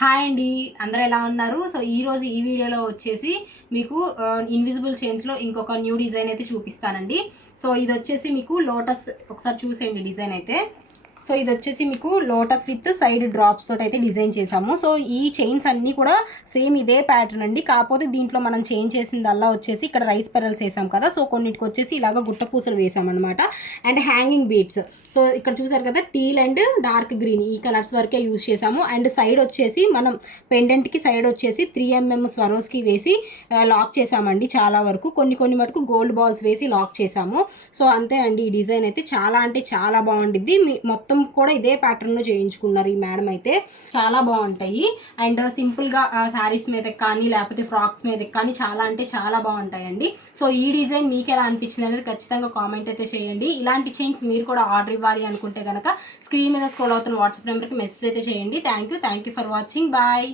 Hi అండి, అందరూ ఎలా ఉన్నారు? సో ఈరోజు ఈ వీడియోలో వచ్చేసి మీకు ఇన్విజిబుల్ చైన్స్లో ఇంకొక న్యూ డిజైన్ అయితే చూపిస్తానండి. సో ఇది వచ్చేసి మీకు లోటస్, ఒకసారి చూసేయండి డిజైన్ అయితే. సో ఇది వచ్చేసి మీకు లోటస్ విత్ సైడ్ డ్రాప్స్ తోటి అయితే డిజైన్ చేసాము. సో ఈ చైన్స్ అన్నీ కూడా సేమ్ ఇదే ప్యాటర్న్ అండి. కాకపోతే దీంట్లో మనం చేంజ్ చేసిందల్లా వచ్చేసి ఇక్కడ రైస్ పెరల్స్ వేసాం కదా, సో కొన్నిటికి వచ్చేసి ఇలాగ గుట్ట పూసలు వేసామన్నమాట. అండ్ హ్యాంగింగ్ బీడ్స్, సో ఇక్కడ చూసారు కదా టీల్ అండ్ డార్క్ గ్రీన్ ఈ కలర్స్ వరకే యూజ్ చేసాము. అండ్ సైడ్ వచ్చేసి మనం పెండెంట్కి సైడ్ వచ్చేసి 3mm స్వరోస్కి వేసి లాక్ చేసామండి. చాలా వరకు కొన్ని మటుకు గోల్డ్ బాల్స్ వేసి లాక్ చేసాము. సో అంతే అండి, ఈ డిజైన్ అయితే చాలా అంటే చాలా బాగుండిద్ది. మొత్తం కూడా ఇదే ప్యాటర్న్లో చేయించుకున్నారు ఈ మేడం అయితే. చాలా బాగుంటాయి. అండ్ సింపుల్గా శారీస్ మీద కానీ లేకపోతే ఫ్రాక్స్ మీద కానీ చాలా అంటే చాలా బాగుంటాయండి. సో ఈ డిజైన్ మీకు ఎలా అనిపించింది అనేది ఖచ్చితంగా కామెంట్ అయితే చేయండి. ఇలాంటి చైన్స్ మీరు కూడా ఆర్డర్ ఇవ్వాలి అనుకుంటే కనుక స్క్రీన్ మీద స్క్రోల్ అవుతున్న వాట్సాప్ నెంబర్కి మెసేజ్ అయితే చేయండి. Thank you for watching. Bye.